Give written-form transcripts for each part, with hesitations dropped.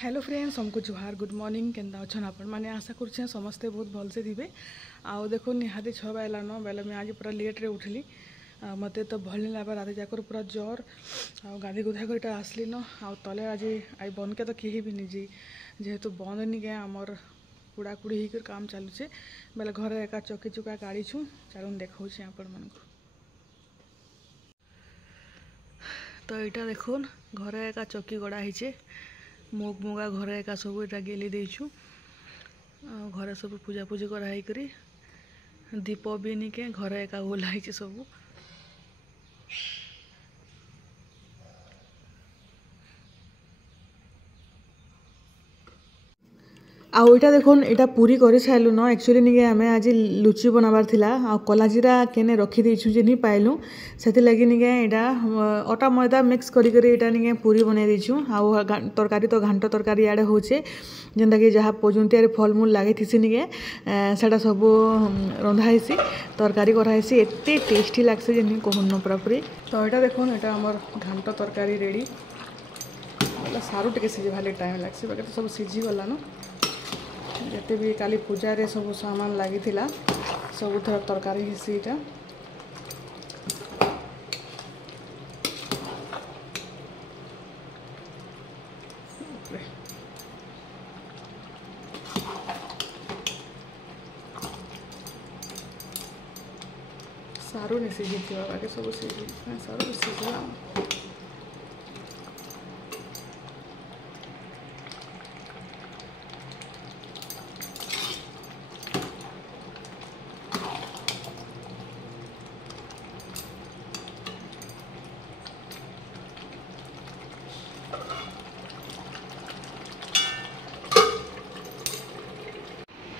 Hello friends हमको जुहार good morning केन्दा अच्छन आपण मैंने आशा कर समस्ते बहुत भलसे थे आउ देखो निहाती 6 बजलान बेले मैं आज पूरा लेट्रे उठली मत तो भल नहीं लगा रात जाकर पूरा ज्वर आ गाधी गुधा कर आसली न आ तले आज आई बन के तो कहीं भी नहीं जेहेतु बंद नहीं गए आमर कुड़ाकुड़ी होकर काम चलुचे बेले घर एका चौकी चुका गाड़ी छूँ चलून देखा आपण मन तो यहाँ देखुन घर एका चौकी गड़ा है मुग मुगा घर एका सब यहाँ गेली देचु घर सब पूजा पूजी कराई करी दीप भी निके घर एका ओल्लाई सब आईटा देखुन यहाँ पूरी कर सारू न एक्चुअली निके आम आज लुची बनाबार थिला आ कला जीरा केने रखी देछुं जे नहीं पाइलु से लगी निके यहाँ अटा मैदा मिक्स करी निके पूरी बनै देछुं आ तरकारी तो घांट तरकारी आड़े होचे जेनता कि जहाँ पजुंतियार फलमूल लगे थी निके सेटा सब रंधाइसी तरकारी कराइसी एते टेस्टी लागसे जे नहीं कहून पूरापूरी तो यहाँ देखुन यहाँ आमर घांट तरकारी रेडी सारू टे सिझे टाइम लागसे बाकी तो सब सिझी गलान जिते भी काली पूजा रे सब सामान लगी सब थर तरकारी हिस्सी इटा सारू नहीं सिझी बाकी सब सिझी सारू सिझला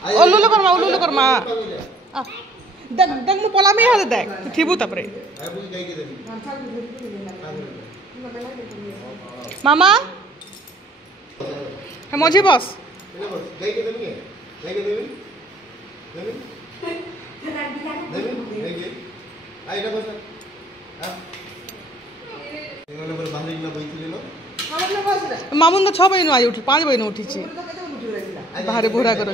उल्लू करमा देख देख मु पला में हाथ देख थिबु तपरे मामा है मझी बस मामुन तो 6 बजे आज उठी 5 बजे उठी बाहर भोरा कर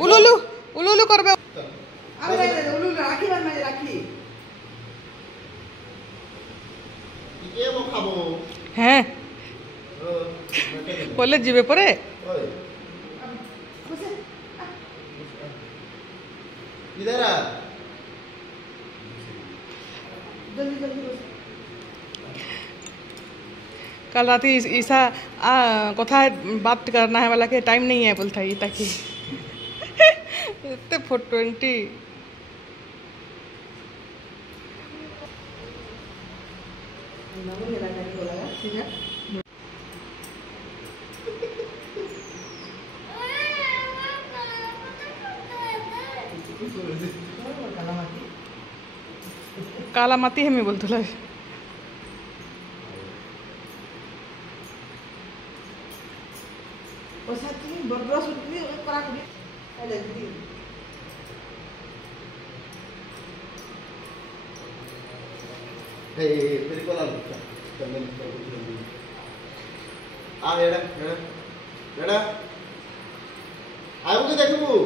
उलुलु उलुलु करबे हैं कॉलेज जीवे परे इधर आ कल रात ईसा कथा बात करना है वाला के टाइम नहीं है बोलता ही ताकि इतने 420 काला माती है मैं बोलता तेरी को ला आ बेड़ा बेड़ा बेड़ा आगु के देखबू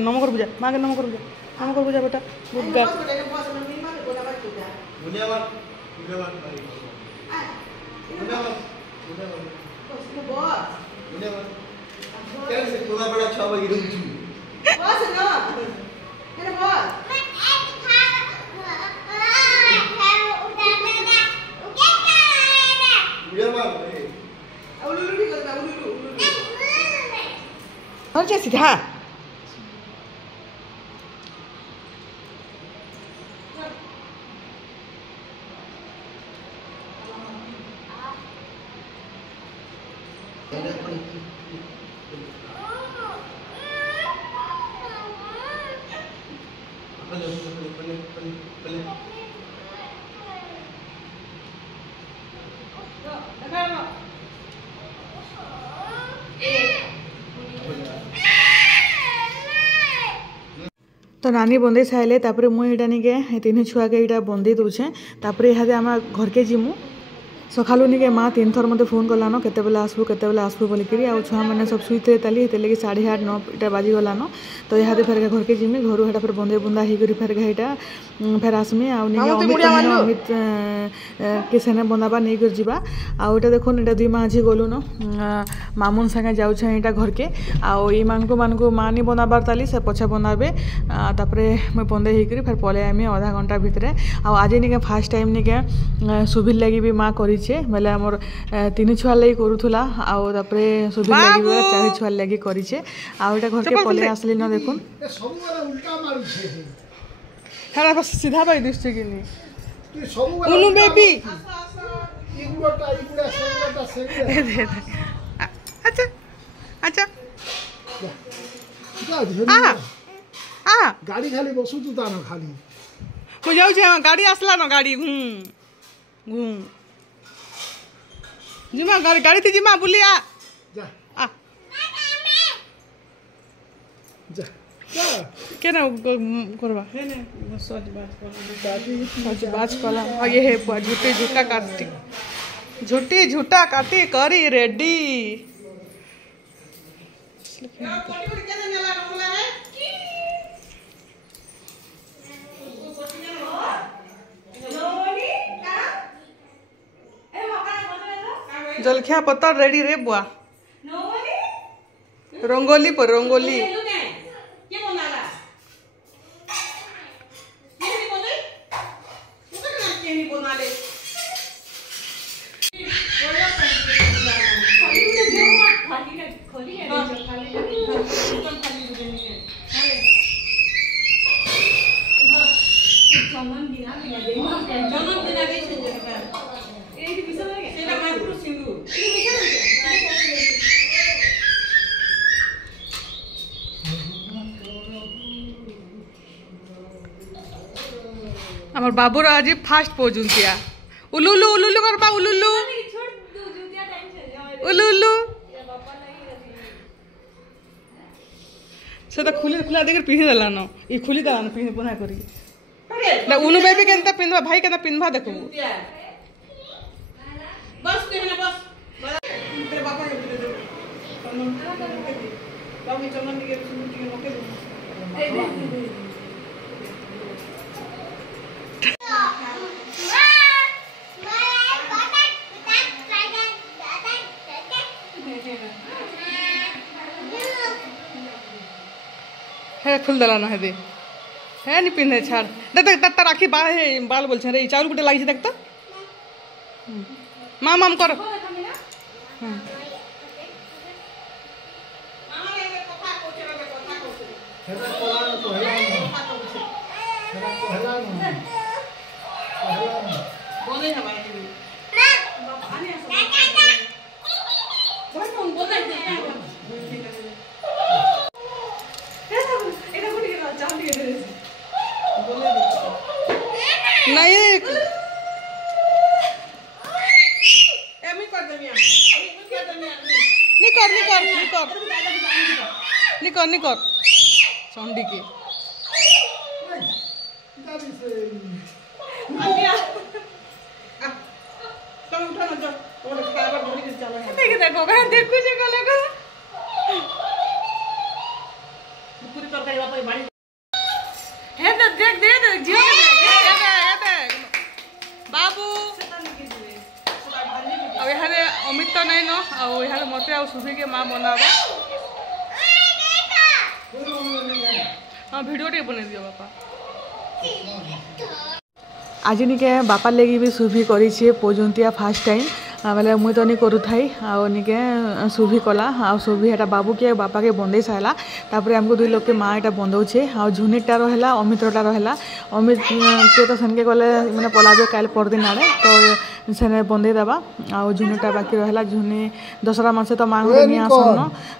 नमकर पूजा माँ के नमकर पूजा बेटा गुड्डा सीधा तो नानी बंदे सारे तापर मुझे निके तीन छुआ के यहाँ बंदे दूचे तापर इहादे आम घर के जीमु सकालू निके माँ 3 थर मत फोन कलान केतेबेले आसबू बोलिकी आ छुआ मैंने सब शुईते ताली लगे 8:30 9 इटा बाजी गलान तो इहादे फेर घर के जीमी घर हेटा फिर बंदे बुंदा होकर फेर घाईटा फेर आसमी अमित के सेने बंदाबा नहीं कर जीवा आटा देखुन यहाँ 2 माँ आज गलुन मामुन संगे जाऊे यहाँ घर के आई मानक माँ नहीं बनाबार ताली से पछे बनाबे तापर मुझे बंदे होकर फिर पलि आमी आधा घंटा भितर आज निके फास्ट टाइम निके सुभिर लगी भी माँ कर बेले आमर 3 छुआ लगी करूला आउे सुभिर लगी 4 छुआ लगी करें आटा घर के पलि आसली न देखुन सीधा पाई दिश कि बेबी अच्छा अच्छा गाड़ी खाली बसु तू तानो खाली मुझे जाऊँ गाड़ी आसला न गाड़ी घूम घूम जिमा गाड़ी थी जिमा बुलिया जा आ जा जा केना करबा सच बाज कला ये है झूठी झूठा काटी करी रेडी जलखिया पत्तर रेडी रे बुआ रंगोली पर रंगोली আমার বাবুর আজি ফার্স্ট পর্যন্তিয়া উলুলু উলুলু করবা উলুলু উলুলু সেটা খুলে খুলা দেখে পিঁধি দেলা ন ই খুলি দেলা ন পিঁধি বনা করি না উনু বেবি কেনতা পিঁধবা ভাই কেনতা পিঁধবা দেখো বস কেনা বস तेरे पापा के दे दो बाबू चमन के मौके दो है खुल दला ना है दे है नहीं पिंधे छाड़ देख देख तत्ता राखी बाल बोल रे चाउल गुटे लागी देख तो माम माम कर नहीं निकर चंडी के देखो देखो पूरी तरकारी है तो देख दे दे जियो बाबू अब यहाँ अमित तो नहीं न यहाँ मत सुधी के माँ बनाबा हाँ वीडियो टे बन दियो बापा आज निके बापा लगी भी सुभी करी पजंतिया फास्ट टाइम बेले मुई तो नहीं करू थाई निके सुभी कला सुभी एटा बाबू के बापा के बंदे सारा तापर आमको 2 लोग के माँ एटा बंदौचे झुनिटा रहा अमितटा रहा अमित के तो सेनके गले मैंने पलाबे कल परदिन आड़े तो सेने बंदे देवा आउ झुनीटा बाकी रहा झुनी दशहरा मासे तो माँ घर नहीं आसन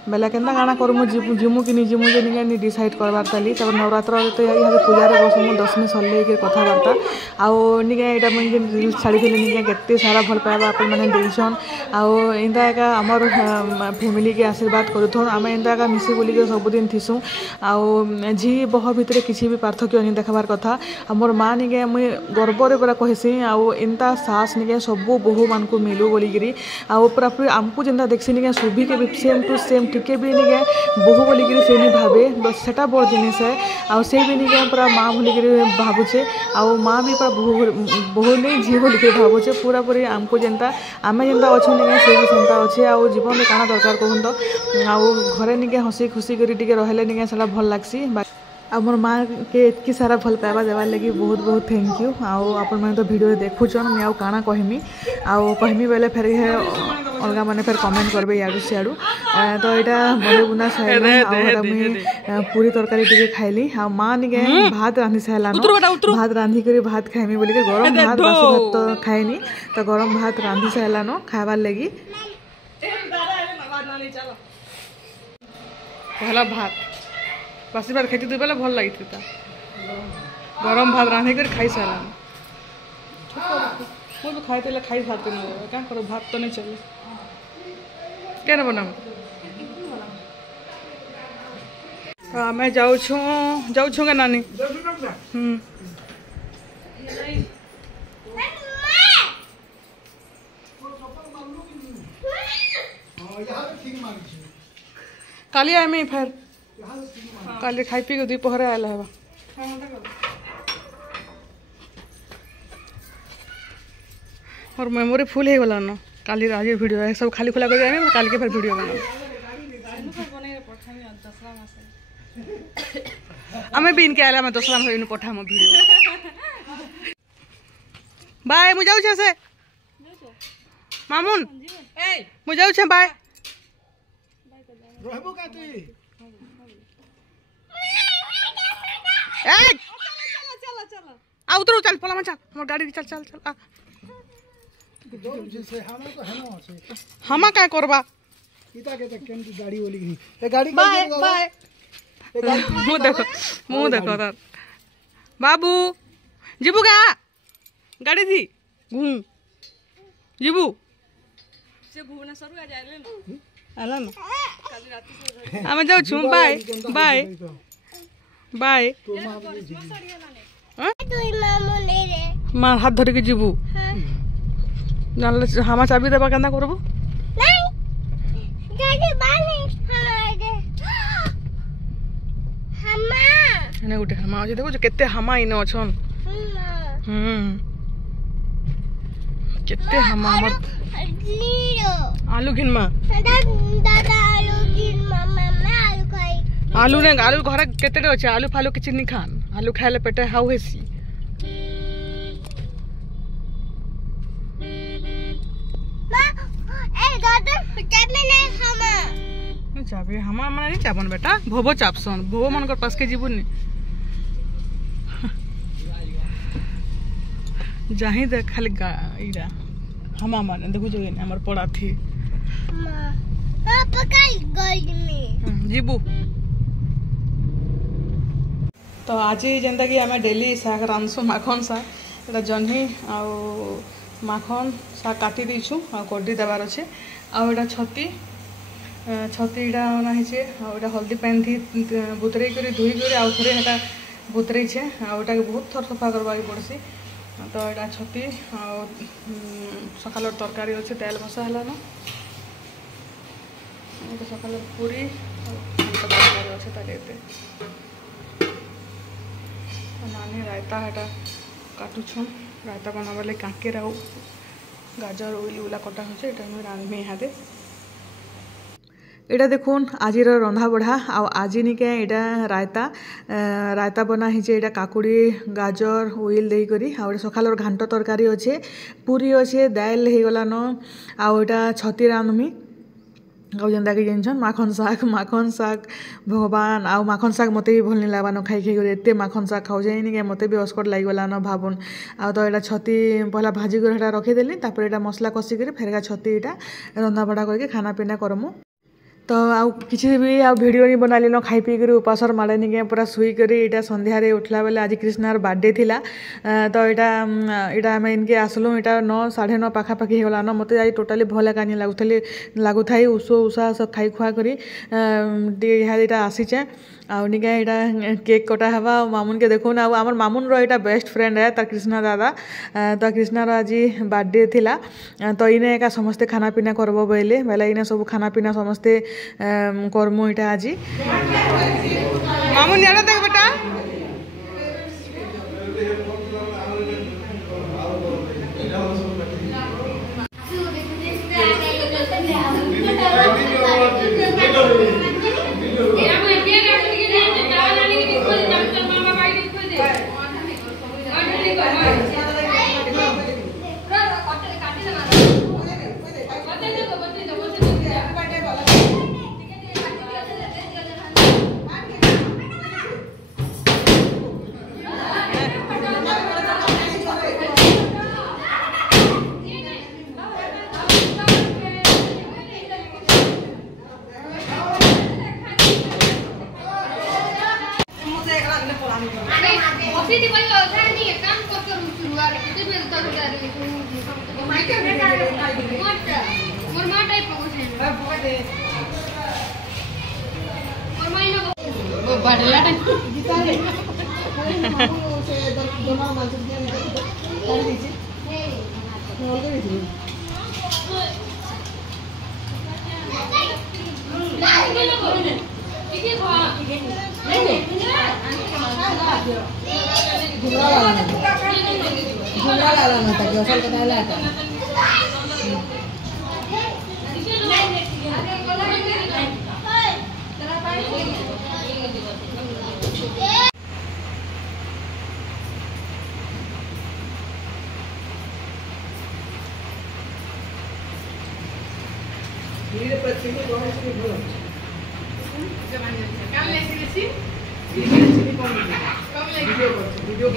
बेले के काଣା करमु जिमु कि जिमु जे नहीं डिसाइड करवार ताली तब नवरात्र तो यहाँ पूजा बसमु 10 दिन सल्ले कथबार्ता आउ निके यहाँ मुझे छाड़ी निके केते सारा भल पाइबा आपण मैंने देसन आउ एंता एका आमर फैमिली के आशीर्वाद करूँ आम एंता एका मिसी बोलिक सबुदिन थीसुँ आउ झी बह भितर किसी भी पार्थक्य नहीं देखार कथा आमर माँ निके मुई गर्वर पूरा कहसी आउ एंता सास निके सबू बोहू मान को मिलू बोलिकी आउ पूरा पूरी आमको जेनता देखसी निके सुभी के भी सेम टू सेम टिके भी निके बोहू बोलिकी से नहीं भावे बस सेटा बड़ जिनिस है आउ से भी निके पूरा माँ बोलिकी भावुचे आउ माँ भी पूरा बोहू नहीं झी बोलिकी भावुचे पूरा पूरी आमको जेनता आमे जेनता अच्छे निके से भी सेमता अच्छे आउ जीवन में काଣା दरकार कहूँ आउ घरे निके हसी खुशी करी टिके रहले निके सेटा भल लागसी आमर माँ के इतनी सारा भल पाइबा देवार लगी बहुत बहुत थैंक यू आउ आपण मैंने तो वीडियो देखुचन मुझे आउ काଣା कहमी आउ कहमी बेले फिर अलग मैंने फिर कमेंट करबे याडू सियाडू तो यहाँ बने बुना सारा मुझे पूरी तरकारी टी खाइली आ माँ निके भात रांधि सारा भात रांधि कर भात खाइमी बोल गरम भात बासी भात तो खाएनी तो गरम भात रांधि सारान खाबार लगी पहला भात बासी भात खाई बेले भल लगी गरम भात रांधि कर खाई सारा मुझे खाई खाई भात क्या करो भात तो नहीं चले क्या बनाम तो आम जाऊँ के नानी काली आमी फिर काली खाई पी के दुपहर आयल है और मेमोरी फुल हो गला न काली आज वीडियो सब खाली खुला कर काली के फिर वीडियो बना आमे भी इनके आला मैं दसरा में इन पठा म वीडियो बाय मु जाऊ से मामुन मु जाऊ छे बाय रहबो काती ए चलो आ उतरो चल पला चल हमर गाड़ी चल चल चल आ जैसे हमें तो है ना से हमा का करबा इता के त केन की गाड़ी ओली गई ए गाड़ी बाय बाय मुँह देखो तार बाबू जीबू क्या गाड़ी थी घूम जीबू से भुवनेश्वर आ जाए आला ना आमे जाऊ छु बाय बाय बाय मार हाथ धर के जीबू जानले हामा चाबी देबा केना करबू नहीं गाड़ी बानी हामा एने गुटे हामा अछि देखो केते हामा इन अछन केते हामा हमर आलू घिन मा दादा आलू घिन मामा आलू खाई आलू ने आलू घर केते अछि आलू फालू किछ नि खान आलू खाइले पेटे हाउ हेसी चाबी हमा माने नहीं चाबन बेटा भोबो चापसन भोबो मन कर पास के जीबुनी जाही देख खाली इरा हमा माने देखो जो हमर पड़ा थी पकाई गई जीबू तो आज जेंता कि आमे डेली साग रांधसु माखन साग एटा जन्ही आ माखन साग काटी देछु आ कोडी देबार अछि आ एटा छती छतीटा नाहीचे आउटा हल्दी पानी थी बुतरे कर धोई कर आउ थे एटा बुतरे छे आउटा बहुत थर सफा करवा पड़सी तो यहाँ छती सकाल तरकारी अच्छे तेल बसा है ना सकाल पूरी तरकारी अच्छे नानी रायता हेटा काटुछन रायता बनाबार लगे कांकेर आउ गाजर उइल उला कटा होचे मुझे रांधमी यहाँ एटा देखुन आज रंधा बढ़ा आज निके एटा रायता रायता बना हिचे एटा काकुड़ी गाजर उइल दे करी आ सकाल घांट तरकारी अच्छे पूरी अच्छे दाल हो गलान आटा छती रांधमी ଆଉ ଯେନ୍ତାକି ଜାଣିଛନ୍ ମାଖନ୍ ଶାଗ ଭଗବାନ ଆଉ ମାଖନ୍ ଶାଗ ମୋତେ ବି ଭଲ୍ ନି ଲାଗ୍ବାନ ଖାଇ କରି ଏତେ ମାଖନ୍ ଶାଗ ଖାଉଛେ ନିକେ ମୋତେ ବି ଅସ୍କଟ୍ ଲାଗିଗଲାନ ଭାବୁନ୍। ଆଉ ତ ଏଇଟା ଛତି ପହଲା ଭାଜି କରି ହେଟା ରଖିଦେଲି ତାପରେ ଏଇଟା ମସଲା କଷିକରି ଫେରକା ଛତି ଏଇଟା ରନ୍ଧାବଢ଼ା କରିକି ଖାନା ପିନା କରମୁ। ତ ଆଉ କିଛି ବି ଆଉ ଭିଡ଼ିଓ ନି बनालिन खाई पी कर उपासर माड़े निके पूरा शुई कर यहाँ संध्यारे उठला बेले आज कृष्णार बर्थडे थिला। तो यहाँ आम इनके आसलु यहाँ 9 साढ़े 9 पाखापाखि होगलान मत आज टोटाली भल कानी लगुथाई उषा सब खाई खुआ कर यहाँ आसीचे आउ निके यहाँ केक कटा हवा मामुन के देखुन आमर मामुन रो बेस्ट फ्रेंड है तार कृष्णा दादा। तो कृष्णार आज बर्थडे थिला तो इने एका समस्ते खाना पीना करब बोले बेले इने सब खाना पीना समस्ते करमु इटा आज मामुन जाना तक बेटा वीडियो